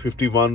51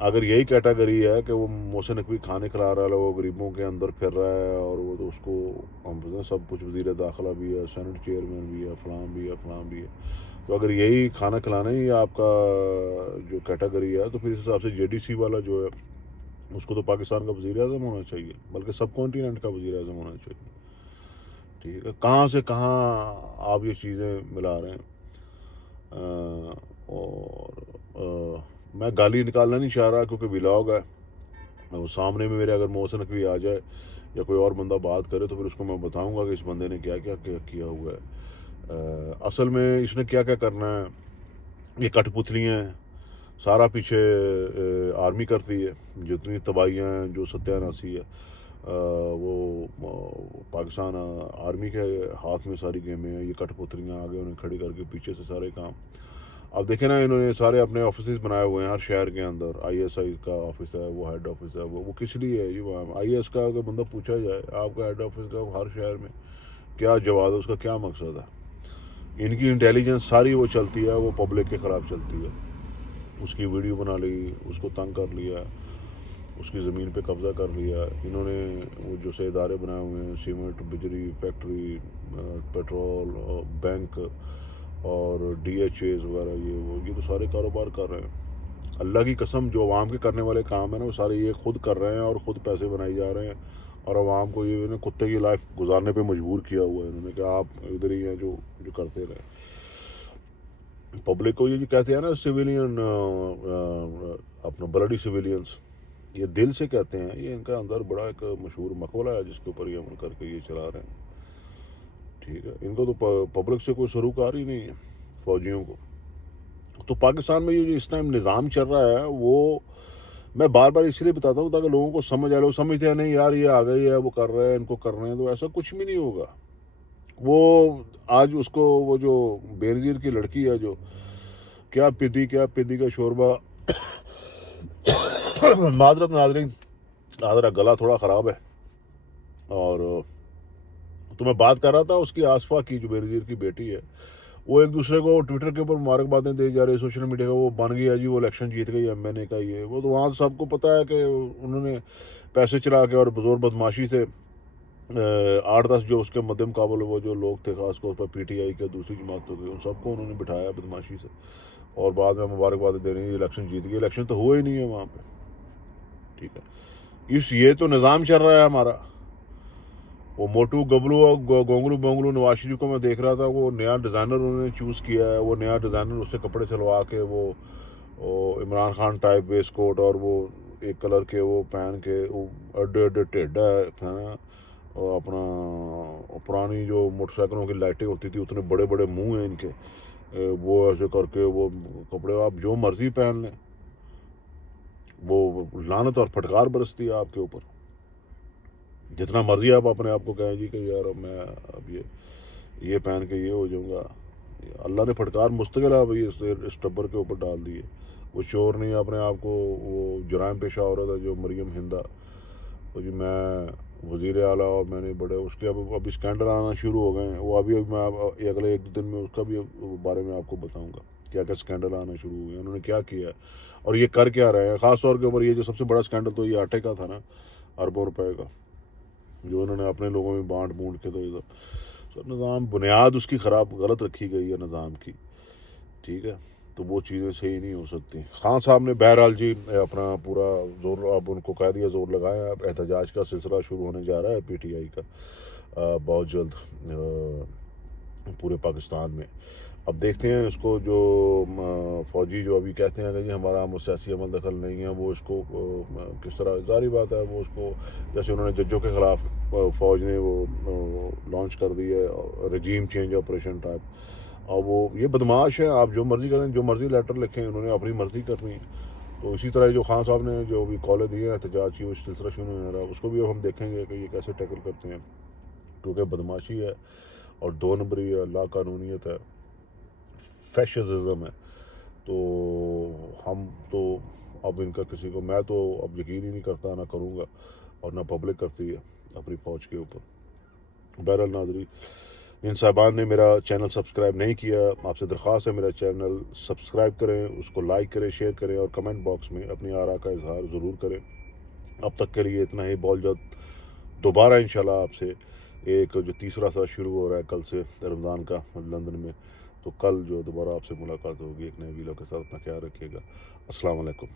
اگر یہی کیٹیگری ہے کہ وہ محسن نقوی کھانے کھلا رہا ہے, وہ غریبوں کے اندر پھر رہا ہے, اور وہ تو اس کو ہم سب کچھ وزیر داخلہ بھی ہے, سینٹ چیئرمین بھی ہے, فلاں بھی ہے, فلاں بھی ہے, تو اگر یہی کھانا کھلانا ہی آپ کا جو کیٹیگری ہے, تو پھر اس حساب سے جے ڈی سی والا جو ہے اس کو تو پاکستان کا وزیر اعظم ہونا چاہیے, بلکہ سب کانٹیننٹ کا وزیر اعظم ہونا چاہیے. ٹھیک ہے, کہاں سے کہاں آپ یہ چیزیں ملا رہے ہیں. اور میں گالی نکالنا نہیں چاہ رہا کیونکہ ولاگ ہے, وہ سامنے میں میرے اگر محسن نقوی آ جائے یا کوئی اور بندہ بات کرے تو پھر اس کو میں بتاؤں گا کہ اس بندے نے کیا کیا ہوا ہے. اصل میں اس نے کیا کرنا ہے, یہ کٹ پتلیاں ہیں, سارا پیچھے آرمی کرتی ہے, جتنی تباہیاں ہیں, جو ستیہ ناسی ہے, وہ پاکستان آرمی کے ہاتھ میں ساری گیمیں ہیں. یہ کٹ پتلیاں آگے انہیں کھڑی کر کے پیچھے سے سارے کام. اب دیکھیں نا, انہوں نے سارے اپنے آفیسز بنائے ہوئے ہیں ہر شہر کے اندر. آئی ایس آئی کا آفس ہے, وہ ہیڈ آفس ہے, وہ کس لیے ہے جی. آئی ایس کا اگر بندہ پوچھا جائے آپ کا ہیڈ آفس کا ہر شہر میں کیا جواب ہے, اس کا کیا مقصد ہے. ان کی انٹیلیجنس ساری وہ چلتی ہے, وہ پبلک کے خلاف چلتی ہے. اس کی ویڈیو بنا لی, اس کو تنگ کر لیا, اس کی زمین پہ قبضہ کر لیا. انہوں نے وہ جو سے ادارے بنائے ہوئے ہیں, سیمنٹ, بجلی فیکٹری, پیٹرول, بینک اور ڈی ایچ ایز وغیرہ, یہ تو سارے کاروبار کر رہے ہیں. اللہ کی قسم, جو عوام کے کرنے والے کام ہیں نا, وہ سارے یہ خود کر رہے ہیں اور خود پیسے بنائی جا رہے ہیں, اور عوام کو یہ کتے کی لائف گزارنے پہ مجبور کیا ہوا ہے انہوں نے کہ آپ ادھر ہی ہیں جو کرتے رہیں. پبلک کو یہ جو کہتے ہیں نا سویلین, اپنا بلڈی سویلینس, یہ دل سے کہتے ہیں. یہ ان کا اندر بڑا ایک مشہور مقولہ ہے جس کے اوپر یہ عمل کر کے یہ چلا رہے ہیں. ٹھیک ہے, ان کو تو پبلک سے کوئی سروکار ہی نہیں ہے, فوجیوں کو. تو پاکستان میں یہ جو اس ٹائم نظام چل رہا ہے, وہ میں بار بار اس لیے بتاتا ہوں تاکہ لوگوں کو سمجھ آئے. لوگ سمجھتے ہیں نہیں یار یہ آ گئی ہے, وہ کر رہے ہیں, ان کو کر رہے ہیں, تو ایسا کچھ بھی نہیں ہوگا. وہ آج اس کو وہ جو بے نظیر کی لڑکی ہے, جو کیا پدی کا شوربہ, معذرت ناظرین, ذرا گلا تھوڑا خراب ہے. اور تو میں بات کر رہا تھا اس کی آصفہ کی, جو بے نظیر کی بیٹی ہے, وہ ایک دوسرے کو ٹویٹر کے اوپر مبارکبادیں دے جا رہے, سوشل میڈیا کا وہ بن گیا جی, وہ الیکشن جیت گئی ایم این اے کا. یہ وہ تو وہاں سب کو پتہ ہے کہ انہوں نے پیسے چلا کے اور بزور بدماشی سے 8-10 جو اس کے مد مقابل وہ جو لوگ تھے, خاص طور پر پی ٹی آئی کے دوسری جماعتوں کے, ان سب کو انہوں نے بٹھایا بدماشی سے, اور بعد میں مبارکبادیں دے رہی ہیں الیکشن جیت گئی. الیکشن تو ہوا ہی نہیں ہے وہاں پہ. ٹھیک ہے, یہ تو نظام چل رہا ہے ہمارا. وہ موٹو گبلو اور گونگلو بونگلو نواز شریف کو میں دیکھ رہا تھا, وہ نیا ڈیزائنر انہوں نے چوز کیا ہے. وہ نیا ڈیزائنر اس سے کپڑے سلوا کے وہ عمران خان ٹائپ ویسٹ کوٹ اور وہ ایک کلر کے وہ پہن کے, اڈے ٹیڈا ہے, اور اپنا پرانی جو موٹر سائیکلوں کی لائٹیں ہوتی تھی اتنے بڑے بڑے منہ ہیں ان کے, وہ ایسے کر کے وہ کپڑے آپ جو مرضی پہن لیں, وہ لعنت اور پھٹکار برستی ہے آپ کے اوپر. جتنا مرضی آپ اپنے آپ کو کہیں جی کہ یار میں اب یہ پہن کے یہ ہو جاؤں گا, اللہ نے پھٹکار مستقل اب اس ٹبر کے اوپر ڈال دی ہے. وہ شور نہیں اپنے آپ کو, وہ جرائم پیشہ عورت ہے جو مریم ہندا, وہ جی میں وزیر اعلیٰ اور میں نے بڑے اس کے ابھی اسکینڈل آنا شروع ہو گئے ہیں. وہ ابھی میں اگلے 1-2 دن میں اس کا بھی بارے میں آپ کو بتاؤں گا کیا اسکینڈل آنا شروع ہو گئے, انہوں نے کیا کیا اور یہ کر کیا رہے ہیں. خاص طور کے اوپر یہ جو سب سے بڑا اسکینڈل تو یہ آٹے کا تھا نا, اربوں روپے کا, جو انہوں نے اپنے لوگوں میں بانٹ کے. تو ادھر نظام بنیاد اس کی غلط رکھی گئی ہے نظام کی. ٹھیک ہے, تو وہ چیزیں صحیح نہیں ہو سکتی. خان صاحب نے بہرحال جی اپنا پورا زور, اب ان کو کہہ دیا زور لگائیں. اب احتجاج کا سلسلہ شروع ہونے جا رہا ہے پی ٹی آئی کا بہت جلد پورے پاکستان میں. اب دیکھتے ہیں اس کو جو فوجی جو ابھی کہتے ہیں کہ جی ہمارا سیاسی عمل دخل نہیں ہے, وہ اس کو کس طرح, ظاہری بات ہے وہ اس کو جیسے انہوں نے ججوں کے خلاف فوج نے وہ لانچ کر دی ہے رجیم چینج آپریشن ٹائپ. اور وہ یہ بدماش ہے, آپ جو مرضی کریں, جو مرضی لیٹر لکھیں, انہوں نے اپنی مرضی کرنی. تو اسی طرح جو خان صاحب نے جو بھی کالیں دی ہیں احتجاج کی, وہ سلسلہ شروع ہونے رہا, اس کو بھی اب ہم دیکھیں گے کہ یہ کیسے ٹیکل کرتے ہیں, کیونکہ بدماشی ہے اور 2 نمبری ہے, لا قانونیت ہے, فیشزم ہے. تو ہم تو اب ان کا کسی کو, میں تو اب یقین ہی نہیں کرتا, نہ کروں گا, اور نہ پبلک کرتی ہے اپنی فوج کے اوپر. بہرحال ناظرین, جن صاحبان نے میرا چینل سبسکرائب نہیں کیا، آپ سے درخواست ہے میرا چینل سبسکرائب کریں، اس کو لائک کریں، شیئر کریں اور کمنٹ باکس میں اپنی آراء کا اظہار ضرور کریں۔ اب تک کے لیے اتنا ہی، بہت جلد دوبارہ انشاءاللہ آپ سے ایک جو تیسرا سال شروع ہو رہا ہے کل سے رمضان کا لندن میں، تو کل جو دوبارہ آپ سے ملاقات ہوگی ایک نئے ویڈیو کے ساتھ۔ اپنا خیال رکھیے گا۔ السلام علیکم۔